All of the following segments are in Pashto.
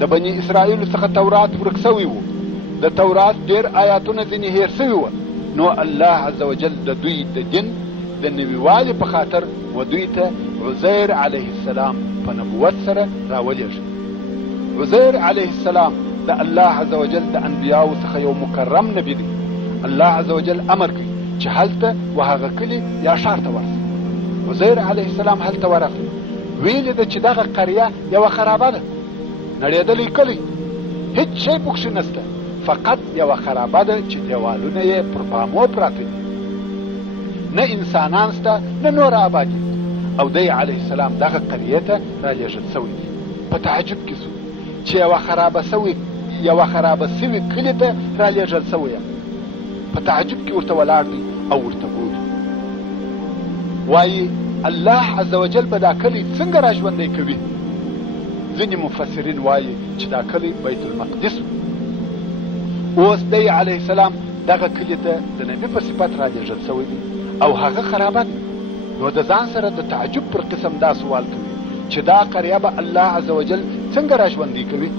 د بني اسرائیلو څخه تورات ورک سوی و، د تورات ډېر آیاتونه ځینې هیر سوي وه، نو الله عز وجل د دوی د دین د نویوالي په خاطر و دوی ته عزیر علیه السلام په نبوت سره راولېږه. عزیر علیه السلام د الله عز وجل د انبیاو څخه یو مکرم نبی دی. الله عز وجل امر کوي چې هلته و هغه کلي یا ښار ته ورسه. عزیر علیه السلام هلته ورغلی، ویلې ده چې دغه قریه یوه خرابه ده، نړېدلی کلی، هیڅ شی پکښې نسته، فقط یوه خرابه ده چې دیوالونه یې پر بامو پراته دي، نه انسانان سته نه نور آبادي. او دی علیه السلام دغه قریې ته رالیږل سوی دی. په تعجب کې سو چې یوه خرابه سوي کلي ته رالیږل سوی یم. په تعجب کې ورته ولاړ دی او ورته ګوري. وایي الله عز وجل به دا کلی څنګه را ژوندی کوي؟ ځینې مفسرین وایي چې دا کلی بیت المقدس و. اوس دی علیه السلام دغه کلي ته د نبي په صفت رالیږل سوی دی او هغه خرابه ده. نو د ځان سره د تعجب پر قسم دا سوال کوي چې دا قریه به الله عز وجل څنګه را ژوندی کوي؟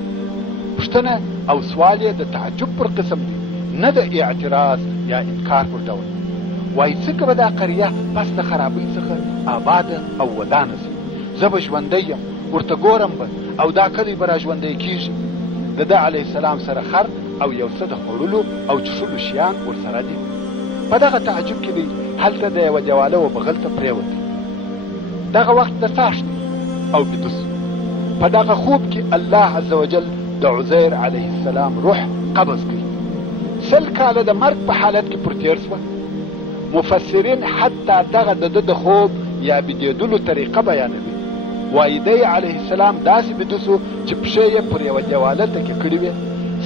پوښتنه او سوال یې د تعجب پر قسم دی، نه د اعتراض یا انکار پر ډول. وایي څنګه به دا قریه پس د خرابۍ څخه آباده او ودانه سي؟ زه به ژوندی یم، ورته ګورم به، او دا کلی به را ژوندی کېږي. د ده علیه السلام سره خر او یو څه د خوړلو او چښلو شیان ورسره دي. په دغه تعجب کې دی هلته د یوه دیواله و بغل ته پرېوتی. دغه وخت د څاښت او بیده سو. په دغه خوب کې الله عز وجل د عزیر علیه السلام روح قبض کړي. 100 کاله د مرګ په حالت کې پر تېر سوه. مفسرین حتی دغه د ده د خوب یا بیدېدلو طریقه بیانوي. وایي دی علیه السلام داسې بیده سو چې پښې یې پر یوه دیواله تکیه کړې وې.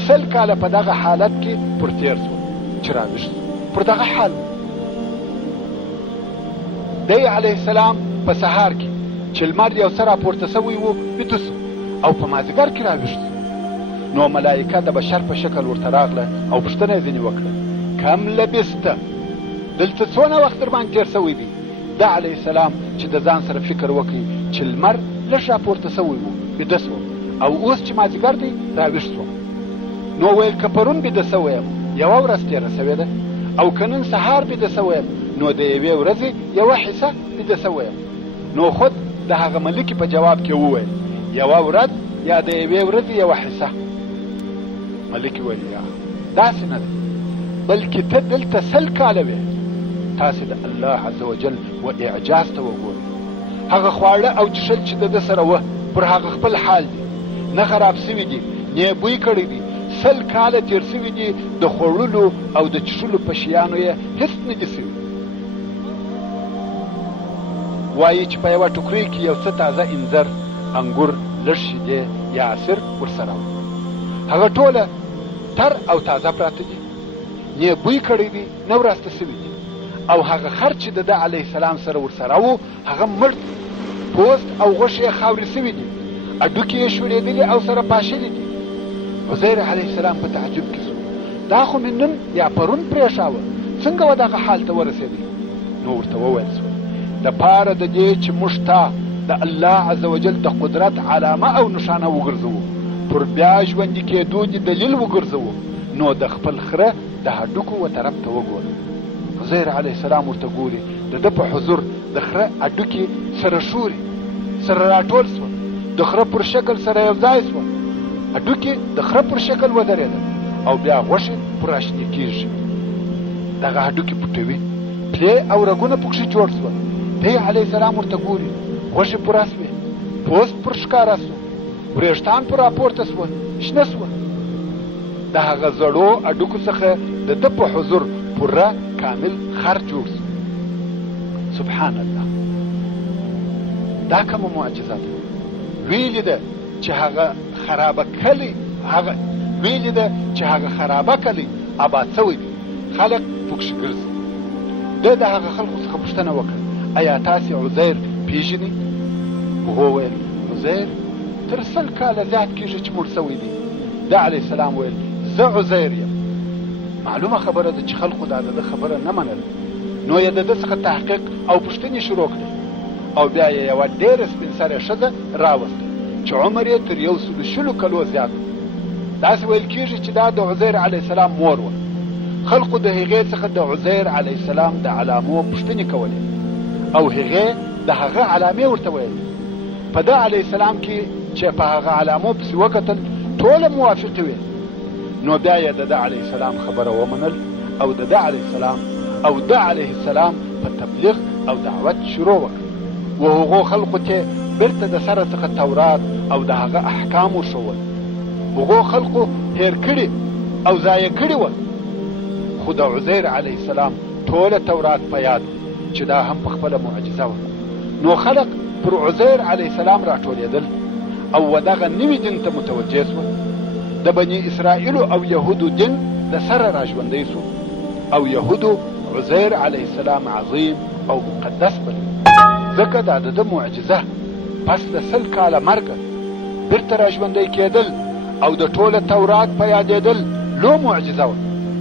100 کاله په دغه حالت کې پر تېر سوه چې راویښ سو پر دغه حال. دی علیه السلام په سهار کې چې لمر یو څه راپورته سوی و بیده سو او په مازدیګر کې راویښ سو. نو ملایکه د بشر په شکل ورته راغله او پوښتنه یې ځینې وکړه، کم لبسته؟ دلته څونه وخت در باندې تېر سوی دی؟ د علیه السلام چې د ځان سره فکر وکړي چې لمر لږ راپورته سوی و بیده سوم، او اوس چې مازدیګر دی راویښ سوم. نو ویل که پرون بیده سوی یم یوه ورځ تېره سوې ده، او که نن سهار بیده سوی یم نو د یوې ورځې یوه حصه بیده سوی یم. نو خود د هغه ملکې په جواب کې وویل یوه ورځ یا د یوې ورځې یوه حصه. ملکې ویل یا داسې نه ده، بلکې ته دلته 100 کاله وې. تاسې د الله عز وجل و اعجاز ته وګورئ. هغه خواړه او چښل چې د ده سره وه پر هغه خپل حال دي، نه خراب سوي دي نه یې بوی کړی دي. 100 کاله تېر سوي دي، د خوړلو او د چښلو په شیانو یې هېڅ نه دي سوي. وایي چې په یوه ټوکرۍ کې یو څه تازه انځر، انګور، لږ شیدې یا عصیر ورسره و. هغه ټوله تر او تازه پراته دي، نه بوی کړی دي نه وراسته سوي دي. او هغه خر چې د ده علیه السلام سره ورسره و هغه مړ دی، پوست او غوښې یې خاورې سوي دي، هډوکي یې شورېدلي او سره پاشلي دي. عزیر علیه السلام په تعجب کې سو، دا خو مې نن یا پرون پرېښاوه، څنګه و دغه حال ته ورسېدی؟ نو ورته وویل سو د پاره د دې چې موږ ته د الله عز وجل د قدرت علامه او نښانه وګرځوو، پر بیا ژوندي کېدو دې دلیل وګرځوو، نو د خپل خره د هډوکو و طرف ته وګوره. عزیر علیه السلام ورته ګوري، د ده په حضور د خره هډوکي سره شوري، سره راټول سوه، د خره پر شکل سره یو ځای سوه، هډوکي د خره پر شکل ودرېدل او بیا غوښې پر راشنې کېږي. دغه هډوکي پټوي، پلې او رګونه پکښې جوړ سوه. دی علیه السلام ورته ګوري، غوښې پوره سوې، پوست پر ښکاره سو، وریښتان پر راپورته سوه، شنه سوه. د هغه زړو هډوکو څخه د ده په حضور پوره کامل خر جوړ سو. سبحان الله، دا کومه معجزه ده. ویلې ده چې هغه خرابه کلی آباد سوی دی، خلق پکښې ګرځي. ده د هغه خلقو څخه پوښتنه وکړه، ایا تاسې عزیر پیژنئ؟ هغو ویل عزیر تر 100 کاله زیات کېږي چې مړ سوی دی. ده علیه السلام ویل زه عزیر یم. معلومه خبره ده چې خلقو دا د ده خبره نه منله. نو یې د ده څخه تحقیق او پوښتنې شروع کړې، او بیا یې یوه ډېره سپین سرې ښځه راوسته چې عمر یې تر 160 کلو زیات و. داسې ویل کېږي چې دا د عزیر علیه السلام مور وه. خلقو د هغې څخه د عزیر علیه السلام د علامو پوښتنې کولې او هغې د هغه علامې ورته ویلې. په ده علیه السلام کې چې په هغه علامو پسې وکتل ټوله موافقې وې. نو بیا یې د ده علیه السلام خبره ومنل او د ده علیه السلام او ده علیه السلام په تبلیغ او دعوت شروع وکړ و هغو خلقو ته بیرته د سره څخه تورات او د هغه احکام وښول. هغو خلقو هیر کړي او ضایع کړي ول، خو د عزیر علیه السلام ټوله تورات په یاد چې دا هم په خپله معجزه وه. نو خلق پر عزیر علیه السلام راټولېدل او و دغه نوي دین ته متوجه سول. د بني اسرائیلو او یهودو دین د سره راژوندی سو او یهودو عزیر علیه السلام عظیم او مقدس بلل، ځکه دا د ده معجزه پس د 100 کاله مرګه بیرته راژوندی کېدل او د ټوله تورات په یادېدل لو معجزه وه.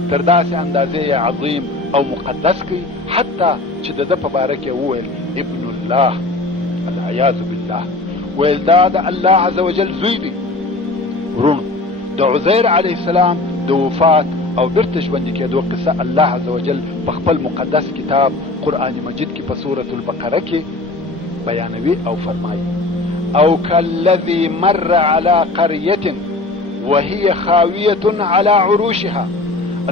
تر داسې اندازې یې عظیم او مقدس کړي حتی چې د ده په باره کې وویل ابن الله، العیاذ بالله، ویل دا د الله عز وجل زوی دی. ورونو د عزیر علیه السلام د وفات او بیرته ژوندي کېدو قصه الله عز وجل په خپل مقدس کتاب قرآن مجید کې په سورة البقره کې بیانوي او فرمایي او کالذي مر على قرية وهي خاوية على عروشها.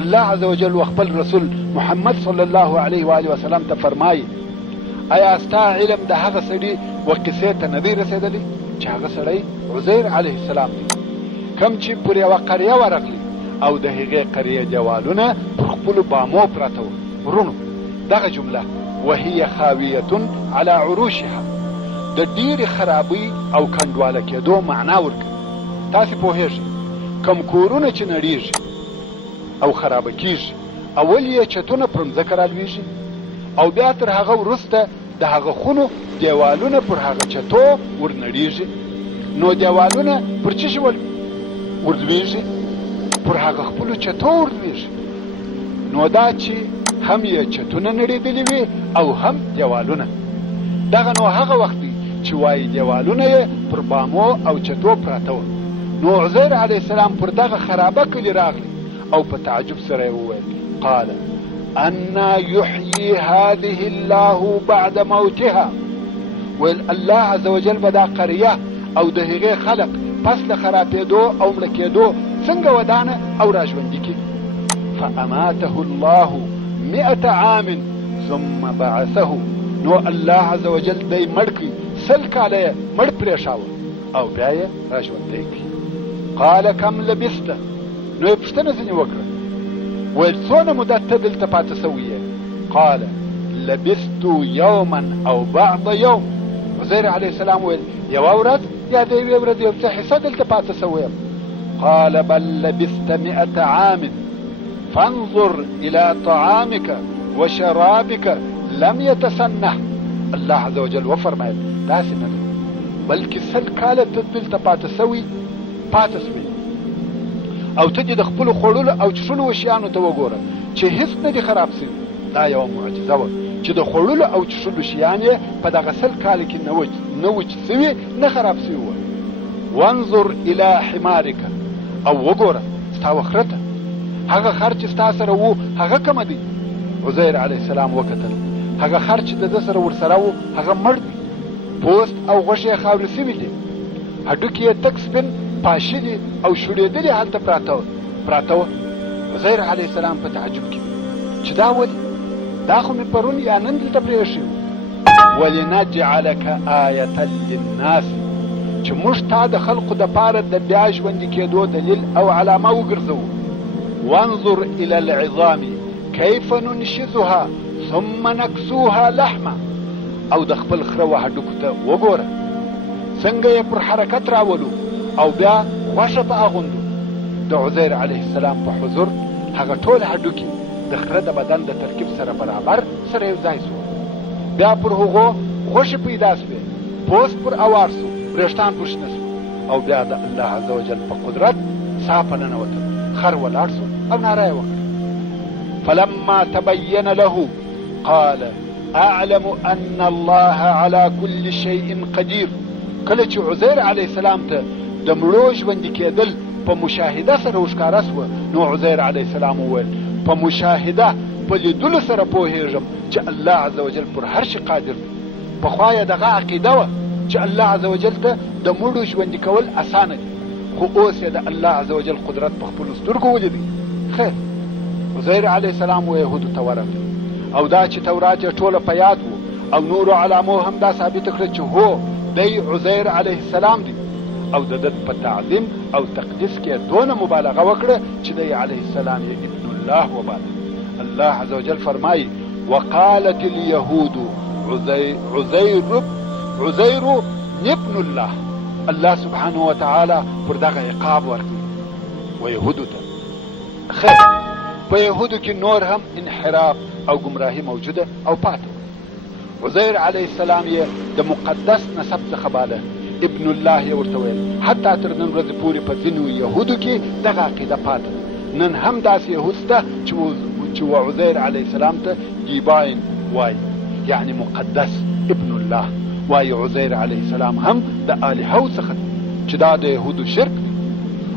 الله عز وجل وخپل رسول محمد صلی الله علیه و آله وسلم ته فرمایي ایا ستا علم د هغه سړي و قصې ته نه دی رسېدلی چې هغه سړی عزیر علیه السلام دی، کوم چې پر یوه قریه ورغلی او د هغې قریې دیوالونه پر خپلو بامو پراته وو. ورونو دغه جمله وهي خاویة على عروشها د ډېرې خرابۍ او کنډواله کېدو معنا ورکوي. تاسې پوهېږئ کوم کورونه چې نړېږي او خرابه کېږي اول یې چتونه پر مځکه رالوېږي او بیا تر هغه وروسته د هغه خونو دیوالونه پر هغه چتو ورنړېږي. نو دیوالونه پر څه شي ورلوېږي؟ پر هغه خپلو چتو ورلوېږي. نو دا چې هم یې چتونه نړېدلي وي او هم دیوالونه. دغه نو هغه وخت دی چې وایي دیوالونه یې پر بامو او چتو پراته وه. نو عزیر علیه السلام پر دغه خرابه کلي راغلی او په تعجب سره یې وویل قال انا یحیی هذه الله بعد موتها. ویل الله عز وجل به دا قریه او د هغې خلق پس له خرابېدو او مړه کېدو څنګه ودانه او راژوندي کړي. فاماته الله 100 عام ثم بعثه. نو الله عز وجل دی مړ کړي 100 کاله یې مړ پرېښاوه او بیا یې راژوندی کړي. قال کم لبثت. نو یې پوښتنه ځینې وکړه ویل څونه مدت ته دلته پاته سوی یې؟ قال لبثت یوما او بعض یوم. عزیر علیه السلام ویل یوه ورځ یا د یوې ورځې یو څه حصه دلته پاته سوی یم. قال بل لبثت 100 عام فانظر الى طعامك وشرابك لم يتسنه. الله عز وجل وفرمایل داسې نه ده بلکې 100 کاله ته دلته پاته سوی پاته سوی او ته دې د خپلو خوړلو او څښلو وشیانو ته وګوره چې هیڅ نه دي خراب سوي. دا یوه معجزه وه چې د خوړلو او څښلو شیان یې په دغه 100 کاله کې نه وچ سوي نه خراب سوي وه. وانظر الى حمارک. او وګوره ستا وخره ته هغه خر چې ستا سره وو هغه کومه دی؟ عزیر علیه السلام وکتل هغه خر چې د ده سره ورسره وو هغه مړ دی، پوست او غوښې یې خاورې سوي دي، هډوکي یې تک سپین پاشي دي او شوړېدلي هلته پراته وه. عزیر علیه السلام په تعجب کې چې دا ولې؟ دا خو مې پرون یا نن دلته پرېښی و. ولنجعلک آیة للناس. چې موږ تا د خلقو دپاره د بیا ژوندي کېدو دلیل او علامه وګرځوو. وانظر الى العظام کیف ننشزها ثم نکسوها لحمه. او د خپل خره و هډوکو ته وګوره څنګه یې پر حرکت راولو او بیا غوښه په اغوندو. د عزیر علیه السلام په حضور هغه ټول هډوکي د خره د بدن د ترکیب سره برابر سره یو ځای سو. بیا پر هغو غوښې پیدا سوې، پوست پر اوار سو، وریښتان پر شنه سو او بیا د الله عز وجل په قدرت ساه په ننوتل. خر ولاړ سو او ناره یې وکړه. فلما تبین له قال اعلم ان الله على كل شيء قدير. کله چې عزیر علیه السلام ته د مړو ژوندي کېدل په مشاهده سره وښکاره سوه، نو عزیر علیه السلام وویل په مشاهده په لیدلو سره پوهېږم چې الله عز وجل پر هر شي قادر دی. پخوا یې دغه عقیده وه چې الله عز وجل ته د مړو ژوندي کول اسانه دي، خو اوس یې د الله عز وجل قدرت په خپلو سترګو ولیدی. خیر، عزیر علیه السلام و یهودو ته ورغی او دا چې تورات یې ټوله په یاد و او نورو علامو هم دا ثابته کړه چې هو دی عزیر علیه السلام دی، او د ده په تعظیم او تقدیس کې دونه مبالغه وکړه چې دی علیه السلام یې ابن الله وباله. الله عز وجل فرمایي وقالت اليهود عزیر ابن الله. الله سبحانه وتعالى پر دغه عقاب ورکړي و یهودو ته. خیر، په یهودو کې نور هم انحراف او گمراهي موجوده او پاته. عزیر علیه السلام یې د مقدس نسب څخه باله، ابن الله یې ورته ویل. حتی تر نن ورځې پورې په ځینو یهودو کې دغه عقیده پاته. نن هم داسې یهود شته چې عزیر علیه السلام ته دیباین وایي، یعنی مقدس ابن الله وایي. عزیر علیه السلام هم د الهو څخه دی چې دا د یهودو شرک دی.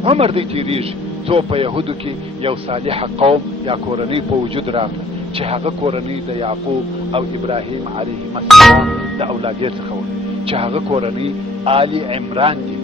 عمر دی تیریږي څو په یهودو کې یو صالح قوم یا کورنۍ په وجود راغله چې هغه کورنۍ د یعقوب او ابراهیم علیهم السلام د اولادې څخه وه، چې هغه کورنۍ آل عمران دي.